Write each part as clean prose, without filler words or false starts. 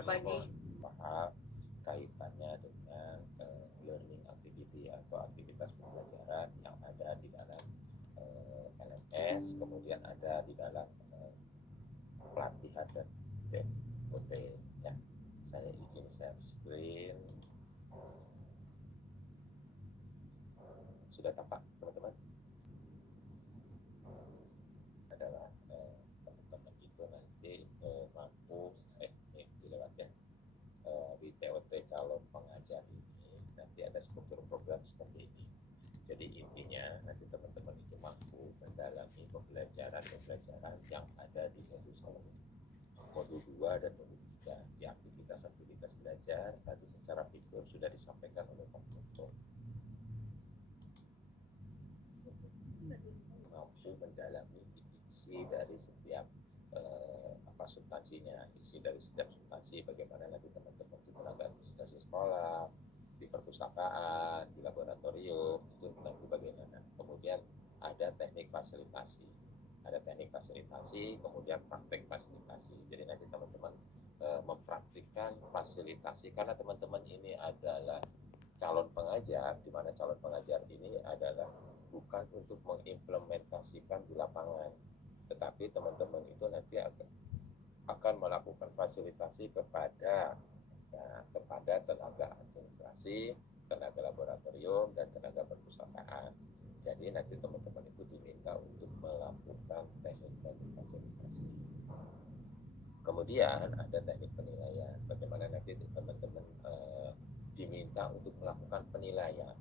Selamat pagi. Paham kaitannya dengan learning activity atau aktivitas pembelajaran yang ada di dalam LMS, kemudian ada di dalam pelatihan dan TOT ya. Saya izin share screen. Sudah tampak teman-teman? Adalah teman-teman itu nanti mampu ini dilewat ya, di TOT calon pengajar ini nanti ada struktur program seperti ini. Jadi intinya nanti teman-teman itu mampu mendalami pembelajaran yang ada di modul 1, modul 2 dan modul 3. Di aktivitas belajar tadi secara fitur sudah disampaikan oleh Pak Dr. Mampu mendalami isi dari setiap substansinya, isi dari setiap substansi, bagaimana nanti teman-teman di tenaga administrasi sekolah, di perpustakaan, di laboratorium, itu nanti bagaimana. Kemudian ada teknik fasilitasi, kemudian praktek fasilitasi. Jadi nanti teman-teman mempraktikkan fasilitasi, karena teman-teman ini adalah calon pengajar, di mana calon pengajar ini adalah bukan untuk mengimplementasikan di lapangan, tetapi teman-teman itu nanti akan melakukan fasilitasi kepada kepada tenaga administrasi, tenaga laboratorium, dan tenaga perpustakaan. Jadi nanti teman-teman itu diminta untuk melakukan teknik-teknik fasilitasi. Kemudian ada teknik penilaian. Bagaimana nanti teman-teman diminta untuk melakukan penilaian,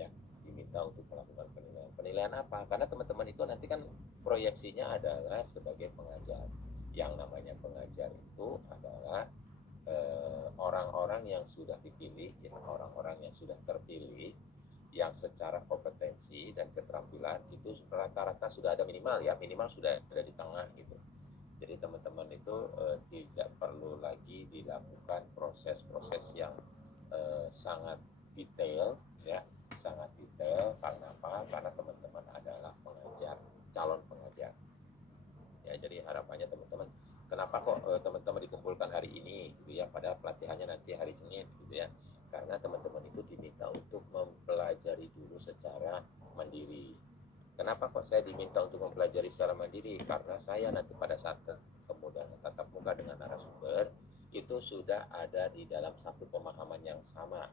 ya, diminta untuk melakukan penilaian. Penilaian apa? Karena teman-teman itu nanti kan proyeksinya adalah sebagai pengajar. Yang namanya pengajar itu adalah orang-orang yang sudah dipilih, ya, orang-orang yang sudah terpilih, yang secara kompetensi dan keterampilan itu rata-rata sudah ada minimal, ya, minimal sudah ada di tengah gitu. Jadi teman-teman itu tidak perlu lagi dilakukan proses-proses yang sangat detail, ya, sangat detail. Karena apa? Karena teman-teman adalah pengajar, calon pengajar. Ya, jadi harapannya teman-teman, kenapa kok teman-teman dikumpulkan hari ini gitu ya, padahal pelatihannya nanti hari Senin gitu ya. Karena teman-teman itu diminta untuk mempelajari dulu secara mandiri. Kenapa kok saya diminta untuk mempelajari secara mandiri? Karena saya nanti pada saat ketemu dengan tatap muka dengan narasumber itu sudah ada di dalam satu pemahaman yang sama,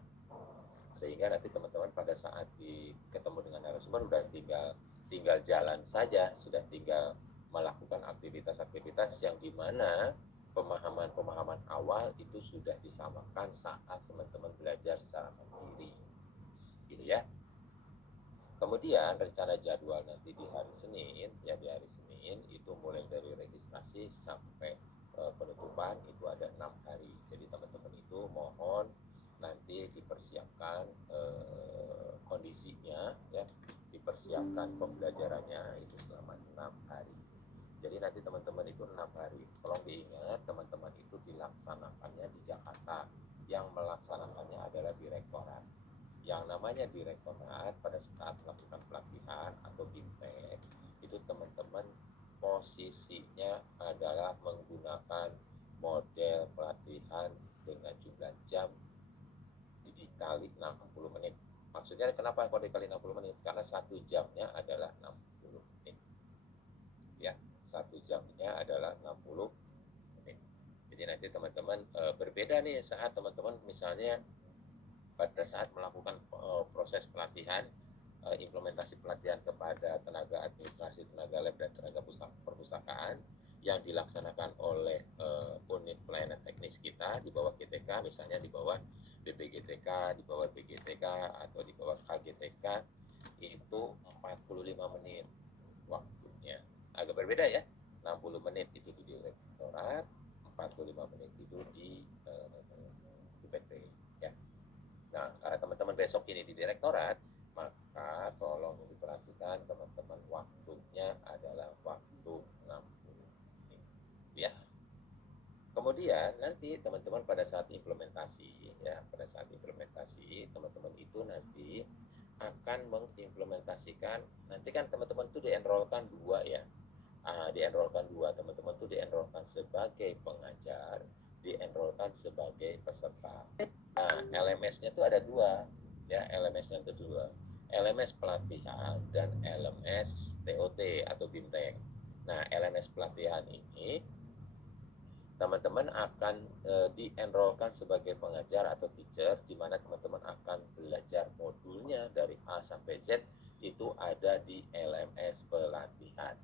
sehingga nanti teman-teman pada saat ketemu dengan narasumber udah tinggal jalan saja, sudah tinggal melakukan aktivitas-aktivitas yang dimana pemahaman-pemahaman awal itu sudah disamakan saat teman-teman belajar secara mandiri, gitu ya. Kemudian rencana jadwal nanti di hari Senin, ya, di hari Senin itu mulai dari registrasi sampai penutupan itu ada 6 hari. Jadi teman-teman itu mohon nanti dipersiapkan kondisinya, ya, dipersiapkan pembelajarannya itu selama 6 hari. Jadi nanti teman-teman itu 6 hari. Tolong diingat, teman-teman itu dilaksanakannya di Jakarta. Yang melaksanakannya adalah direktorat. Yang namanya direktorat pada saat melakukan pelatihan atau BIMTEK itu teman-teman posisinya adalah menggunakan model pelatihan dengan jumlah jam dikali 60 menit. Maksudnya kenapa kalau dikali 60 menit? Karena 1 jamnya adalah 60 menit. Ya, 1 jamnya adalah 60 menit. Jadi nanti teman-teman berbeda nih saat teman-teman misalnya pada saat melakukan proses pelatihan, implementasi pelatihan kepada tenaga administrasi, tenaga lab, dan tenaga perpustakaan yang dilaksanakan oleh unit pelayanan teknis kita di bawah GTK, misalnya di bawah BPGTK, di bawah BGTK, atau di bawah KGTK, itu 45 menit waktunya. Agak berbeda ya, 60 menit itu di direktorat, 45 menit itu di UPT, ya. Nah, karena teman-teman besok ini di direktorat, maka tolong diperhatikan teman-teman, waktunya adalah waktu 60 menit, ya. Kemudian nanti teman-teman pada saat implementasi, ya, pada saat implementasi teman-teman itu nanti akan mengimplementasikan, nanti kan teman-teman itu dienrolkan dua, ya. Dienrolkan dua, teman-teman itu dienrolkan sebagai pengajar dienrolkan sebagai peserta. Nah, LMS-nya itu ada dua, ya, LMS-nya itu dua, LMS pelatihan dan LMS TOT atau BIMTEK. Nah, LMS pelatihan ini teman-teman akan dienrolkan sebagai pengajar atau teacher, di mana teman-teman akan belajar modulnya dari A sampai Z itu ada di LMS pelatihan.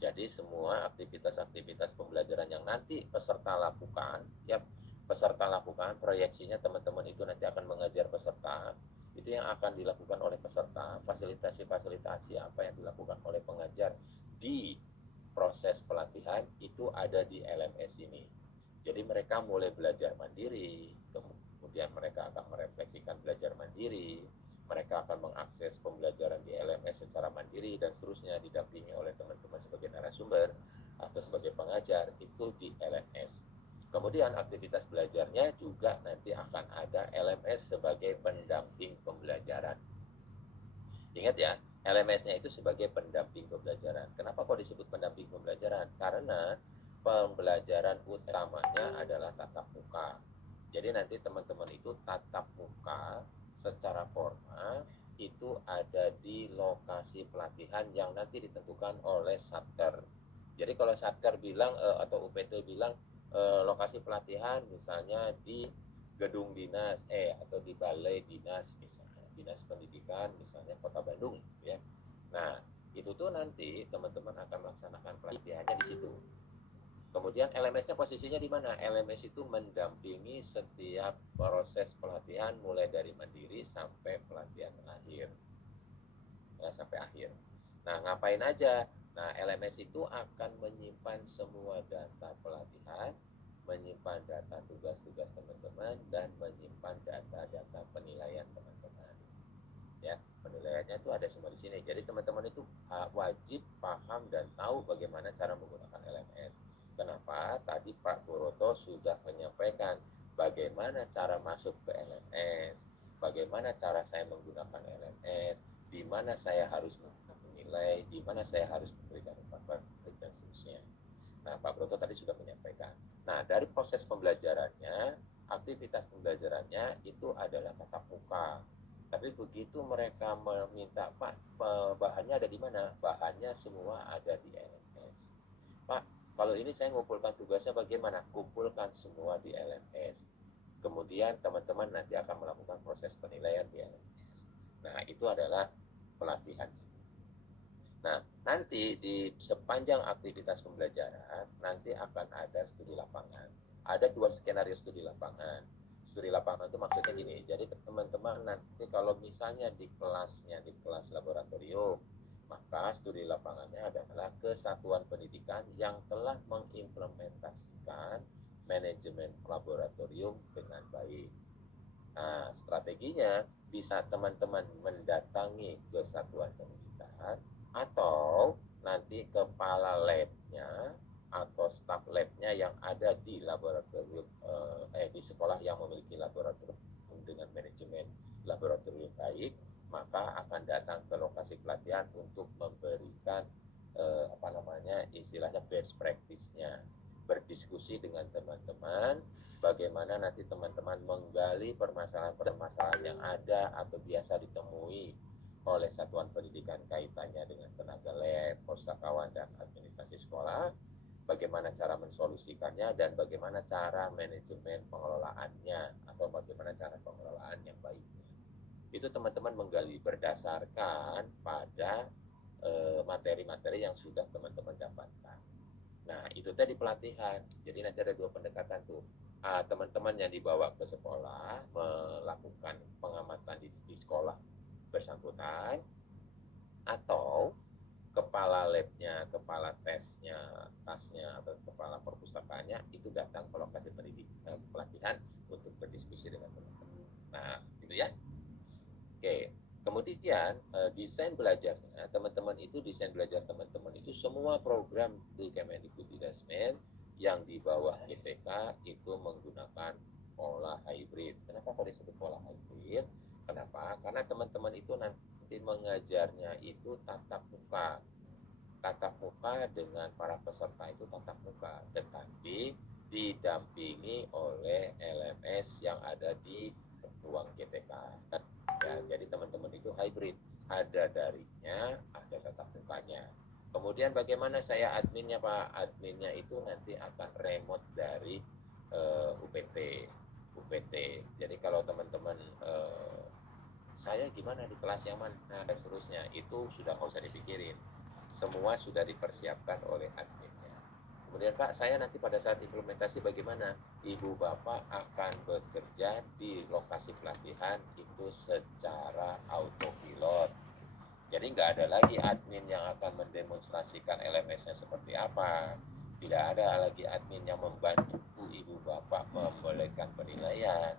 Jadi semua aktivitas-aktivitas pembelajaran yang nanti peserta lakukan, ya peserta lakukan, proyeksinya teman-teman itu nanti akan mengajar peserta, itu yang akan dilakukan oleh peserta, fasilitasi-fasilitasi apa yang dilakukan oleh pengajar di proses pelatihan itu ada di LMS ini. Jadi mereka mulai belajar mandiri, kemudian mereka akan merefleksikan belajar mandiri, mereka akan mengakses pembelajaran di LMS secara mandiri dan seterusnya, didampingi oleh teman-teman sebagai narasumber atau sebagai pengajar itu di LMS. Kemudian aktivitas belajarnya juga nanti akan ada LMS sebagai pendamping pembelajaran. Ingat ya, LMS-nya itu sebagai pendamping pembelajaran. Kenapa kok disebut pendamping pembelajaran? Karena pembelajaran utamanya adalah tatap muka. Jadi nanti teman-teman itu tatap muka secara formal itu ada di lokasi pelatihan yang nanti ditentukan oleh Satker. Jadi kalau Satker bilang atau UPT bilang lokasi pelatihan misalnya di gedung dinas atau di balai dinas misalnya, dinas pendidikan misalnya Kota Bandung ya. Nah, itu tuh nanti teman-teman akan melaksanakan pelatihannya di situ. Kemudian LMS-nya posisinya di mana? LMS itu mendampingi setiap proses pelatihan mulai dari mandiri sampai pelatihan akhir. Ya, sampai akhir. Nah, ngapain aja? Nah, LMS itu akan menyimpan semua data pelatihan, menyimpan data tugas-tugas teman-teman, dan menyimpan data-data penilaian teman-teman. Ya, penilaiannya itu ada semua di sini. Jadi teman-teman itu wajib paham dan tahu bagaimana cara menggunakan LMS. Kenapa? Tadi Pak Boroto sudah menyampaikan bagaimana cara masuk ke LMS, bagaimana cara saya menggunakan LMS, di mana saya harus menilai, di mana saya harus memberikan feedback dan seterusnya. Nah, Pak Broto tadi sudah menyampaikan. Nah, dari proses pembelajarannya, aktivitas pembelajarannya itu adalah tatap muka. Tapi begitu mereka meminta, Pak, bahannya ada di mana? Bahannya semua ada di LMS. Pak, kalau ini saya ngumpulkan tugasnya bagaimana? Kumpulkan semua di LMS. Kemudian teman-teman nanti akan melakukan proses penilaian di LMS. Nah, itu adalah pelatihan. Nah, nanti di sepanjang aktivitas pembelajaran, nanti akan ada studi lapangan. Ada dua skenario studi lapangan. Studi lapangan itu maksudnya gini, jadi teman-teman nanti kalau misalnya di kelasnya, di kelas laboratorium, maka studi lapangannya adalah kesatuan pendidikan yang telah mengimplementasikan manajemen laboratorium dengan baik. Nah, strateginya bisa teman-teman mendatangi kesatuan pendidikan atau nanti kepala labnya atau staf labnya yang ada di laboratorium di sekolah yang memiliki laboratorium dengan manajemen laboratorium baik, maka akan datang ke lokasi pelatihan untuk memberikan istilahnya best practice-nya, berdiskusi dengan teman-teman bagaimana nanti teman-teman menggali permasalahan-permasalahan yang ada atau biasa ditemui oleh satuan pendidikan kaitannya dengan tenaga lab, pustakawan, dan administrasi sekolah, bagaimana cara mensolusikannya dan bagaimana cara manajemen pengelolaannya atau bagaimana cara pengelolaan yang baiknya. Itu teman-teman menggali berdasarkan pada materi-materi yang sudah teman-teman dapatkan. Nah, itu tadi pelatihan. Jadi nanti ada dua pendekatan tuh. Teman-teman yang dibawa ke sekolah melakukan pengamatan di sekolah bersangkutan, atau kepala labnya, kepala tasnya atau kepala perpustakaannya itu datang ke lokasi pelatihan untuk berdiskusi dengan teman-teman. Nah, gitu ya. Oke. Kemudian desain belajarnya, desain belajar teman-teman itu semua program di Kemendikbudristek yang di bawah GTK itu menggunakan pola hybrid. Kenapa kok disebut pola hybrid? Kenapa? Karena teman-teman itu nanti mengajarnya itu tatap muka. Tatap muka dengan para peserta itu tatap muka, tetapi didampingi oleh LMS yang ada di ruang GTK. Ya, jadi teman-teman itu hybrid, ada darinya, ada tatap mukanya. Kemudian bagaimana saya adminnya Pak? Adminnya itu nanti akan remote dari UPT. UPT. Jadi kalau teman-teman saya gimana di kelas yang mana dan seterusnya, itu sudah nggak usah dipikirin. Semua sudah dipersiapkan oleh adminnya. Kemudian Pak, saya nanti pada saat implementasi bagaimana? Ibu Bapak akan bekerja di lokasi pelatihan itu secara autopilot. Jadi nggak ada lagi admin yang akan mendemonstrasikan LMS-nya seperti apa. Tidak ada lagi admin yang membantu ibu bapak membolehkan penilaian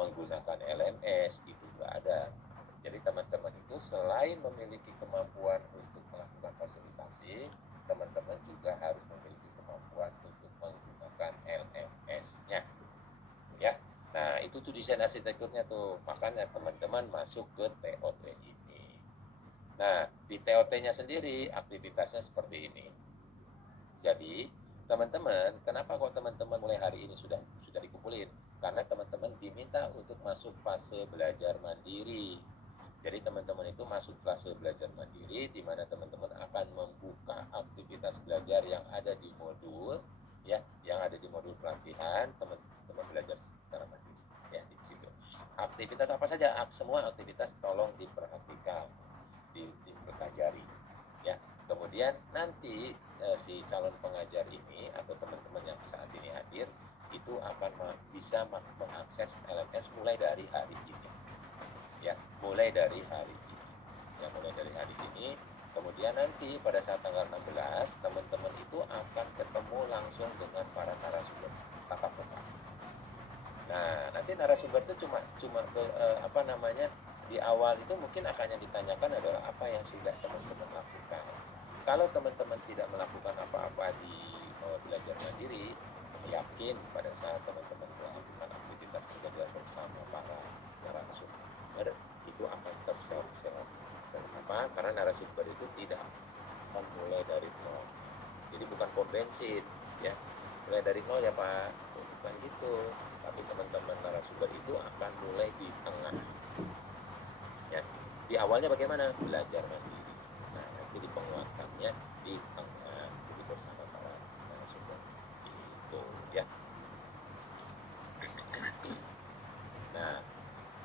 menggunakan LMS, itu nggak ada. Jadi teman-teman itu selain memiliki kemampuan untuk melakukan fasilitasi, teman-teman juga harus memiliki kemampuan untuk menggunakan LMS-nya. Ya, nah itu tuh desain arsitekturnya tuh. Makanya teman-teman masuk ke TOT ini. Nah, di TOT-nya sendiri aktivitasnya seperti ini. Jadi, teman-teman, kenapa kok teman-teman mulai hari ini sudah dikumpulin? Karena teman-teman diminta untuk masuk fase belajar mandiri. Jadi teman-teman itu masuk fase belajar mandiri di mana teman-teman akan membuka aktivitas belajar yang ada di modul ya, yang ada di modul pelatihan, teman-teman belajar secara mandiri ya di situ. Aktivitas apa saja? Semua aktivitas tolong diperhatikan, dipelajari ya. Kemudian nanti si calon pengajar ini atau teman-teman yang saat ini hadir itu akan bisa mengakses LMS mulai dari hari ini ya, mulai dari hari ini ya, mulai dari hari ini. Kemudian nanti pada saat tanggal 16 teman-teman itu akan ketemu langsung dengan para narasumber tatap muka. Nah, nanti narasumber itu cuma apa namanya, di awal itu mungkin akan yang ditanyakan adalah apa yang sudah teman-teman lakukan. Kalau teman-teman tidak melakukan apa-apa di belajar mandiri, yakin pada saat teman-teman melakukan aktivitas belajar bersama para narasumber itu akan terserap. Kenapa? Karena narasumber itu tidak akan mulai dari nol. Jadi bukan pom bensin, ya. Mulai dari nol ya Pak, bukan gitu. Tapi teman-teman narasumber itu akan mulai di tengah. Ya, di awalnya bagaimana? Belajar mandiri. Nah, nanti di penguatannya di tengah, jadi bersama para narasumber itu, ya. Nah,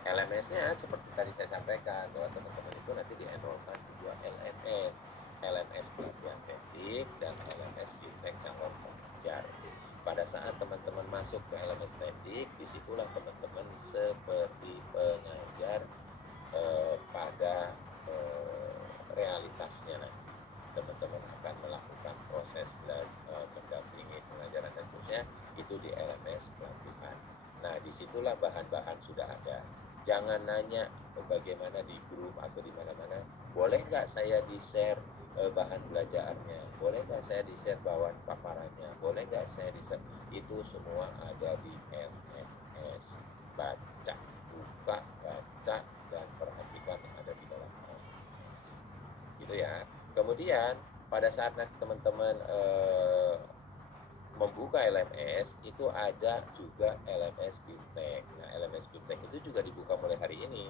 LMS-nya seperti tadi saya sampaikan bahwa teman-teman itu nanti di-enrollkan di dua LMS, LMS pelatihan teknik dan LMS fintech calon pengajar. Pada saat teman-teman masuk ke LMS teknik, disitulah teman-teman seperti pengajar pada realitasnya nanti. Teman-teman akan melakukan proses mendampingi pengajaran dan seterusnya itu di LMS pelatihan. Nah, disitulah bahan-bahan sudah ada. Jangan nanya bagaimana di grup atau di mana-mana. Boleh nggak saya di-share bahan belajarnya? Boleh nggak saya di-share bawaan paparannya? Boleh nggak saya di-share? Itu semua ada di LMS. Baca, buka, baca, dan perhatikan yang ada di dalam LMS. Gitu ya. Kemudian pada saat nanti teman-teman membuka LMS itu ada juga LMS Fintech. Nah, LMS Fintech itu juga dibuka mulai hari ini.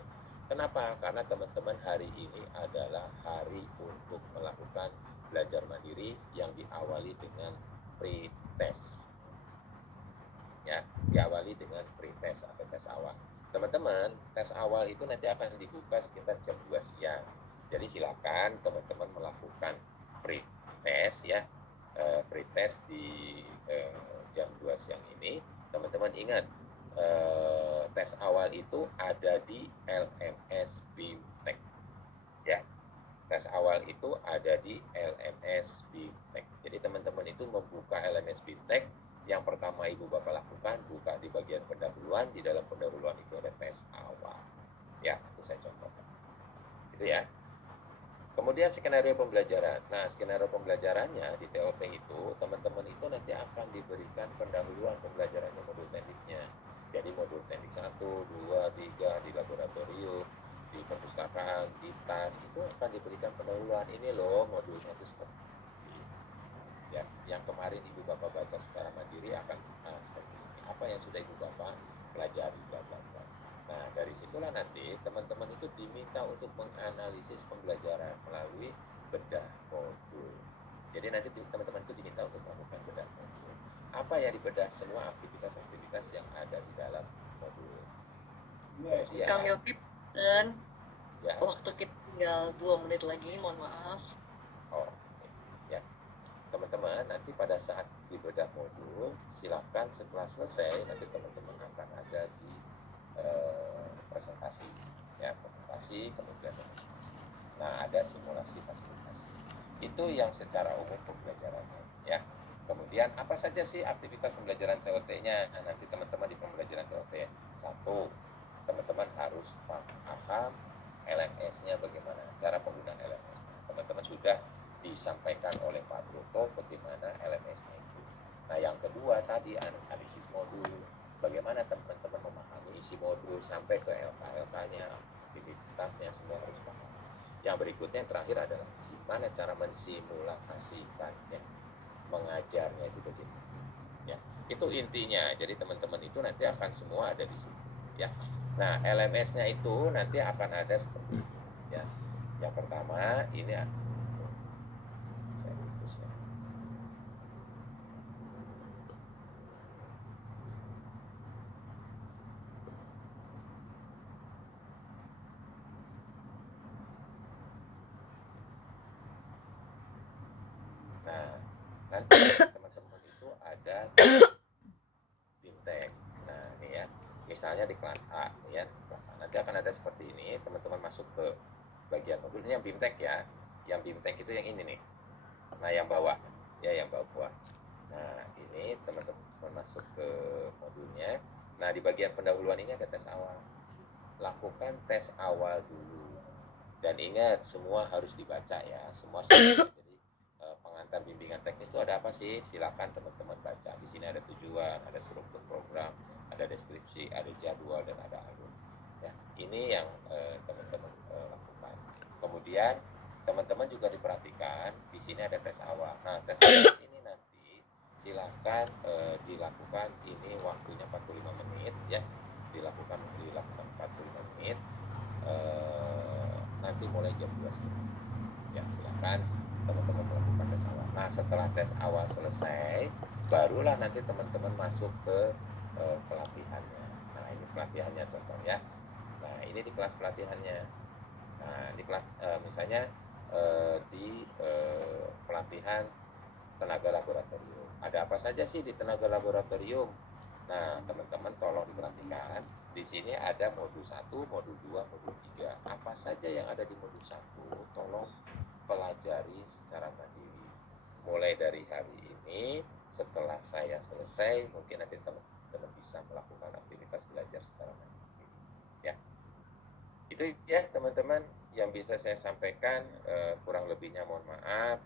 Kenapa? Karena teman-teman hari ini adalah hari untuk melakukan belajar mandiri yang diawali dengan pre-test. Ya, diawali dengan pre-test atau tes awal. Teman-teman, tes awal itu nanti akan dibuka sekitar jam 2 siang. Jadi silakan teman-teman melakukan pre-test ya, pretest di jam 2 siang ini. Teman-teman ingat, tes awal itu ada di LMS Fintech ya. Tes awal itu ada di LMS Fintech. Jadi teman-teman itu membuka LMS Fintech, yang pertama ibu bapak lakukan buka di bagian pendahuluan. Di dalam pendahuluan itu ada tes awal ya, itu saya contohkan itu ya. Kemudian skenario pembelajaran. Nah, skenario pembelajarannya di TOT itu, teman-teman itu nanti akan diberikan pendahuluan pembelajarannya modul tekniknya. Jadi modul teknik 1, 2, 3 di laboratorium, di perpustakaan, di tas, itu akan diberikan pendahuluan. Ini loh modulnya itu seperti ini. Ya, yang kemarin ibu bapak baca secara mandiri akan seperti ini. Apa yang sudah ibu bapak pelajari, bla bla bla. Nah, dari situlah nanti teman-teman itu diminta untuk menganalisis pembelajaran melalui bedah modul. Jadi nanti teman-teman itu diminta untuk melakukan bedah modul. Apa yang dibedah? Semua aktivitas-aktivitas yang ada di dalam modul. Kemudian, Kang Yogi, dan ya, waktu kita tinggal 2 menit lagi, mohon maaf. Oh, ya. Teman-teman nanti pada saat dibedah modul, silakan setelah selesai nanti teman-teman akan ada di presentasi, ya presentasi kemudian demonstrasi. Nah ada simulasi fasilitasi. Itu yang secara umum pembelajarannya, ya. Kemudian apa saja sih aktivitas pembelajaran TOT-nya? Nah, nanti teman-teman di pembelajaran TOT, satu, teman-teman harus paham LMS-nya bagaimana, cara penggunaan LMS. Teman-teman sudah disampaikan oleh Pak Broto bagaimana LMS-nya itu. Nah, yang kedua tadi analisis modul. Bagaimana teman-teman memahami isi modul sampai ke LK-LK-nya, aktivitasnya semua harus paham. Yang berikutnya yang terakhir adalah gimana cara mensimulasikannya, mengajarnya itu bagaimana. Ya, itu intinya. Jadi teman-teman itu nanti akan semua ada di situ. Ya. Nah, LMS-nya itu nanti akan ada seperti ini. Ya. Yang pertama ini nah, nanti teman-teman itu ada BIMTEK. Nah, ini ya. Misalnya di kelas A, ya, kelas A. Nanti akan ada seperti ini, teman-teman masuk ke bagian modul ini yang BIMTEK ya. Yang BIMTEK itu yang ini nih. Nah, yang bawah, ya yang bawah. Nah, ini teman-teman masuk ke modulnya. Nah, di bagian pendahuluan ini ada tes awal. Lakukan tes awal dulu. Dan ingat, semua harus dibaca ya. Semua jadi pengantar bimbingan teknis itu ada apa sih? Silakan teman-teman baca. Di sini ada tujuan, ada struktur program, ada deskripsi, ada jadwal dan ada alur. Ya, ini yang teman-teman lakukan. Kemudian teman-teman juga diperhatikan di sini ada tes awal. Nah, tes awal ini nanti silakan dilakukan, ini waktunya 45 menit ya. Dilakukan 45 menit. Nanti mulai jam 2 siang. Ya, silakan teman-teman melakukan tes awal. Nah, setelah tes awal selesai, barulah nanti teman-teman masuk ke pelatihannya. Nah, ini pelatihannya contohnya. Nah, ini di kelas pelatihannya. Nah, di kelas misalnya di pelatihan tenaga laboratorium. Ada apa saja sih di tenaga laboratorium? Nah, teman-teman tolong diperhatikan. Di sini ada modul 1, modul 2, modul 3. Apa saja yang ada di modul 1? Tolong pelajari secara mandiri. Mulai dari hari ini, setelah saya selesai, mungkin nanti teman-teman bisa melakukan aktivitas belajar secara mandiri. Ya, itu ya teman-teman yang bisa saya sampaikan. Kurang lebihnya mohon maaf.